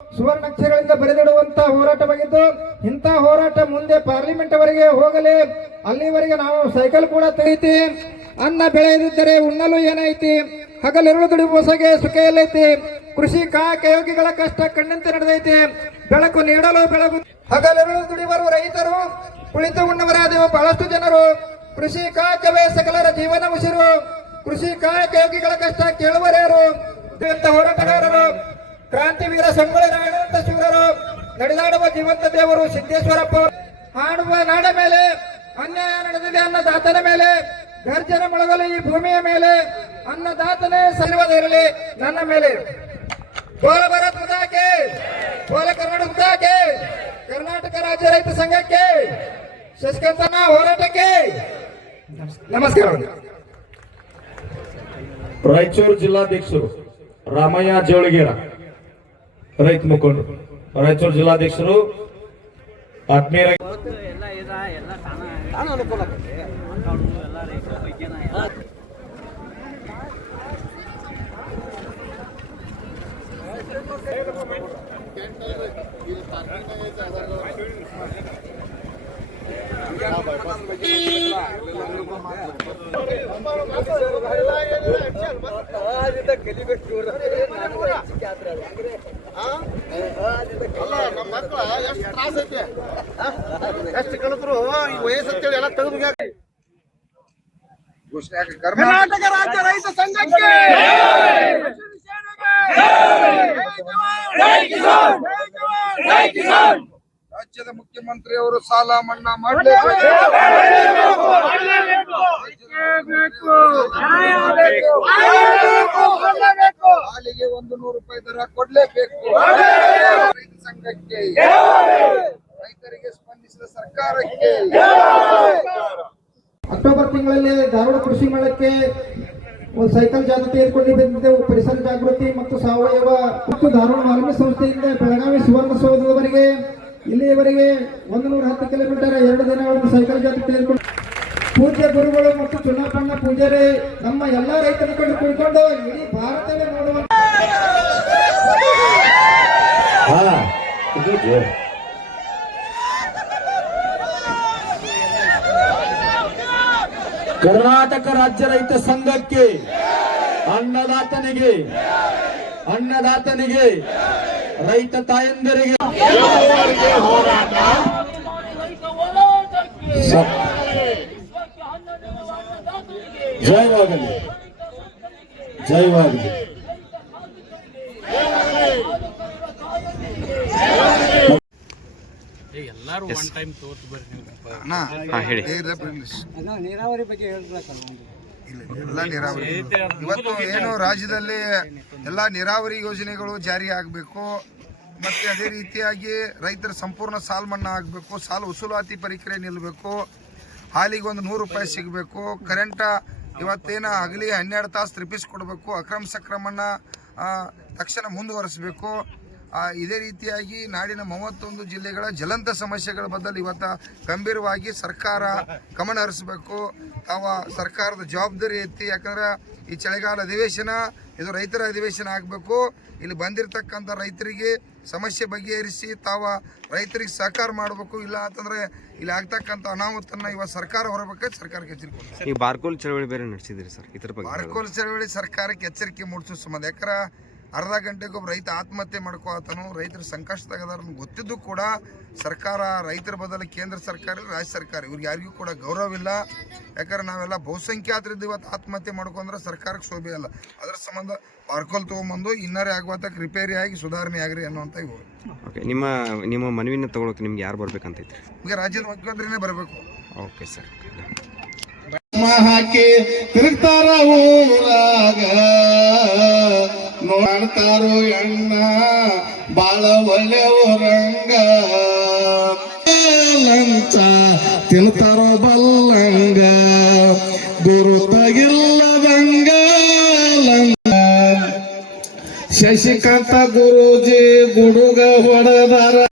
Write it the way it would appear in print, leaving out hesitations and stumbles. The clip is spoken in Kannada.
ಸುವರ್ಣಾಕ್ಷರಗಳಿಂದ ಬರೆದಿಡುವಂತ ಹೋರಾಟವಾಗಿದ್ದು ಇಂಥ ಹೋರಾಟ ಮುಂದೆ ಪಾರ್ಲಿಮೆಂಟ್ ವರೆಗೆ ಹೋಗಲಿ. ಅಲ್ಲಿವರೆಗೆ ನಾವು ಸೈಕಲ್ ಕೂಡ ತೆಗೀತಿ. ಅನ್ನ ಬೆಳೆಯದಿದ್ದರೆ ಉಣ್ಣಲು ಏನೈತಿ, ಹಗಲಿರುಳು ದುಡಿಯುವ ಹೊಸಗೆ ಸುಖ ಎಲ್ಲೈತಿ. ಕೃಷಿ ಕಾಯಕಯೋಗಿಗಳ ಕಷ್ಟ ಕಣ್ಣಂತೆ ನಡೆದೈತಿ. ಬೆಳಕು ನೀಡಲು ಬೆಳಗು ಹಗಲಿರುಳು ದುಡಿಯುವರು ರೈತರು, ಕುಳಿತು ಉಣ್ಣವರಾದೆವು ಬಹಳಷ್ಟು ಜನರು. ಕೃಷಿ ಕಾಯಕವೇ ಸಕಲರ ಜೀವನ ಉಸಿರು. ಕೃಷಿ ಕಾಯಕಯೋಗಿಗಳ ಕಷ್ಟ ಕೇಳುವರ್ಯಾರು? ಹೋರಾಟಗಾರರು, ಕ್ರಾಂತಿವೀರ ಸಂಗೊಳ್ಳಿ ರಾಯಣ್ಣನಂತ ಶೂರರು, ನಡೆದಾಡುವ ಜೀವಂತ ದೇವರು ಸಿದ್ದೇಶ್ವರಪ್ಪ. ಹಾಡುವ ನಾಡ ಮೇಲೆ ಅನ್ಯಾಯ ನಡೆದಿದೆ ಅನ್ನದಾತನ ಮೇಲೆ ಗರ್ಜನ ಮೊಳಗಲು ಈ ಭೂಮಿಯ ಮೇಲೆ. ಅನ್ನದಾತನೇ ಸರ್ವದಿರಲಿ ನನ್ನ ಮೇಲೆ. ಬೋಲ ಭಾರತ್ ಮಾತಾಕ್ಕೆ, ಬೋಲ ಕರ್ನಾಟಕ ಮಾತಾಕ್ಕೆ, ಕರ್ನಾಟಕ ರಾಜ್ಯ ರೈತ ಸಂಘಕ್ಕೆ, ಶಶಿಕಾಂತನ ಹೋರಾಟಕ್ಕೆ ನಮಸ್ಕಾರ. ರಾಯಚೂರು ಜಿಲ್ಲಾಧ್ಯಕ್ಷರು ರಾಮಯ್ಯ ಜೋಳಗೇರ, ರೈತ ಮುಖಂಡರು. ರಾಯಚೂರು ಜಿಲ್ಲಾಧ್ಯಕ್ಷರು ಆತ್ಮೀಯ ಎಷ್ಟು ಕಲಿತರು ಈ ವಯಸ್ಸಂತೇಳಿ ಎಲ್ಲ ತೆಗೆದು ಕರ್ನಾಟಕ ರಾಜ್ಯ ರೈತ ಸಂಘಕ್ಕೆ ರಾಜ್ಯದ ಮುಖ್ಯಮಂತ್ರಿಯವರು ಸಾಲ ಮನ್ನಾ ಮಾಡಲೇಬೇಕು. ಹಾಲಿಗೆ 100 ರೂಪಾಯಿ ದರ ಕೊಡ್ಲೇಬೇಕು. ರೈತ ಸಂಘಕ್ಕೆ, ರೈತರಿಗೆ ಸ್ಪಂದಿಸಿದ ಸರ್ಕಾರಕ್ಕೆ. ಅಕ್ಟೋಬರ್ ತಿಂಗಳಲ್ಲಿ ಧಾರವಾಡ ಕೃಷಿ ಮೇಳಕ್ಕೆ ಒಂದು ಸೈಕಲ್ ಜಾಗೃತಿ ತೆಗೆದುಕೊಂಡು ಬಂದಿದ್ದೆವು. ಪರಿಸರ ಜಾಗೃತಿ ಮತ್ತು ಸಾವಯವ ಮತ್ತು ಧಾರವಾಡ ಮಾಲಿನ್ಯ ಸಂಸ್ಥೆಯಿಂದ ಬೆಳಗಾವಿ ಸುವರ್ಣಸೌಧದವರೆಗೆ ಇಲ್ಲಿಯವರೆಗೆ 110 ಕಿಲೋಮೀಟರ್ 2 ದಿನ ಒಂದು ಸೈಕಲ್ ಜಾಗೃತಿ ತೆಗೆದುಕೊಂಡು ಪೂಜ್ಯ ಗುರುಗಳು ಮತ್ತು ಚುನಾಪಣ್ಣ ಪೂಜಾರಿ ನಮ್ಮ ಎಲ್ಲಾ ರೈತರ ಕಡೆ ಕುಳಿಕೊಂಡು ಇಡೀ ಭಾರತವೇ ನೋಡುವ ಕರ್ನಾಟಕ ರಾಜ್ಯ ರೈತ ಸಂಘಕ್ಕೆ, ಅನ್ನದಾತನಿಗೆ, ರೈತ ತಾಯಂದಿರಿಗೆ ಜಯವಾಗಲಿ, ಜಯವಾಗಲಿ. ಎಲ್ಲರೂ ಒನ್ ಟೈಮ್ ತೋರ್ತು ಬರ್ರಿ. ನೀರಾವರಿ ಬಗ್ಗೆ ಎಲ್ಲ ನೀರಾವರಿ ಇವತ್ತು ಏನು ರಾಜ್ಯದಲ್ಲಿ ಎಲ್ಲ ನೀರಾವರಿ ಯೋಜನೆಗಳು ಜಾರಿ ಆಗಬೇಕು. ಮತ್ತೆ ಅದೇ ರೀತಿಯಾಗಿ ರೈತರ ಸಂಪೂರ್ಣ ಸಾಲ ಮನ್ನಾ ಆಗಬೇಕು. ಸಾಲ ವಸೂಲಾತಿ ಪ್ರಕ್ರಿಯೆ ನಿಲ್ಲಬೇಕು. ಹಾಲಿಗೆ 100 ರೂಪಾಯಿ ಸಿಗಬೇಕು. ಕರೆಂಟ್ ಇವತ್ತೇನ ಹಗಲಿ 12 ತಾಸು ತ್ರಿಪಿಸ್ಕೊಡ್ಬೇಕು. ಅಕ್ರಮ ಸಕ್ರಮಣ ತಕ್ಷಣ ಮುಂದುವರಿಸಬೇಕು. ಇದೇ ರೀತಿಯಾಗಿ ನಾಡಿನ 31 ಜಿಲ್ಲೆಗಳ ಜ್ವಲಂತ ಸಮಸ್ಯೆಗಳ ಬದಲು ಇವತ್ತು ಗಂಭೀರವಾಗಿ ಸರ್ಕಾರ ಗಮನ ಹರಿಸಬೇಕು. ಸರ್ಕಾರದ ಜವಾಬ್ದಾರಿ ಐತಿ. ಯಾಕಂದ್ರೆ ಈ ಚಳಿಗಾಲ ಅಧಿವೇಶನ ಇದು ರೈತರ ಅಧಿವೇಶನ ಆಗಬೇಕು. ಇಲ್ಲಿ ಬಂದಿರತಕ್ಕಂಥ ರೈತರಿಗೆ ಸಮಸ್ಯೆ ಬಗೆಹರಿಸಿ ರೈತರಿಗೆ ಸಹಕಾರ ಮಾಡಬೇಕು. ಇಲ್ಲ ಅಂತಂದ್ರೆ ಇಲ್ಲಿ ಆಗ್ತಕ್ಕಂಥ ಅನಾಹುತನ್ನ ಇವತ್ತು ಸರ್ಕಾರ ಹೊರಬೇಕಾದ್ರೆ ಸರ್ಕಾರಕ್ಕೆ ಎಚ್ಚರಿಕೆ. ಈ ಬಾರ್ಕೋಲ್ ಚಳವಳಿ ಬೇರೆ ನಡೆಸಿದ್ರಿ ಸರ್, ಇದ್ರ ಬಗ್ಗೆ ಬಾರ್ಕೋಲ್ ಚಳವಳಿ ಸರ್ಕಾರಕ್ಕೆ ಎಚ್ಚರಿಕೆ ಮೂಡಿಸೋ ಸಂಬಂಧ. ಯಾಕಂದ್ರೆ ಅರ್ಧ ಗಂಟೆಗೊಬ್ಬ ರೈತ ಆತ್ಮಹತ್ಯೆ ಮಾಡ್ಕೋತಾನು. ರೈತರ ಸಂಕಷ್ಟದಾಗದಾರ ಗೊತ್ತಿದ್ದು ಕೂಡ ಸರ್ಕಾರ ರೈತರ ಬದಲು ಕೇಂದ್ರ ಸರ್ಕಾರ, ರಾಜ್ಯ ಸರ್ಕಾರ ಇವ್ರಿಗೆ ಯಾರಿಗೂ ಕೂಡ ಗೌರವವಿಲ್ಲ. ಯಾಕಂದ್ರೆ ನಾವೆಲ್ಲ ಬಹುಸಂಖ್ಯಾತರಿದ್ದು ಇವತ್ತು ಆತ್ಮಹತ್ಯೆ ಮಾಡ್ಕೊಂಡ್ರೆ ಸರ್ಕಾರಕ್ಕೆ ಶೋಭೆ ಅಲ್ಲ. ಅದರ ಸಂಬಂಧ ಬಾರ್ಕೋಲ್ ತೊಗೊಂಬಂದು ಇನ್ನರೇ ಆಗುವತ್ತಕ್ಕೆ ರಿಪೇರಿ ಆಗಿ ಸುಧಾರಣೆ ಆಗ್ರಿ ಅನ್ನುವಂಥ ಇವು. ಓಕೆ, ನಿಮ್ಮ ಮನವಿನ ತಗೊಳಕ್ಕೆ ನಿಮ್ಗೆ ಯಾರು ಬರ್ಬೇಕಂತೈತ್ರಿ? ಈಗ ರಾಜ್ಯದ ಮುಖ್ಯಮಂತ್ರಿನೇ ಬರಬೇಕು. Okay sir. ಹಾಕಿ ತಿರುಗ್ತಾರ ಊರಾಗ ನೋಡ್ತಾರೋ ಎಣ್ಣ ಬಾಳ ಒಳ್ಳೆಯವರಂಗ. ಲಂಚ ತಿನ್ತಾರೋ ಬಲ್ಲಂಗ ಗುರುತಾಗಿಲ್ಲದಂಗ. ಶಶಿಕಾಂತ ಗುರೂಜಿ ಗುಡುಗ ಹೊಡೆದಾರ.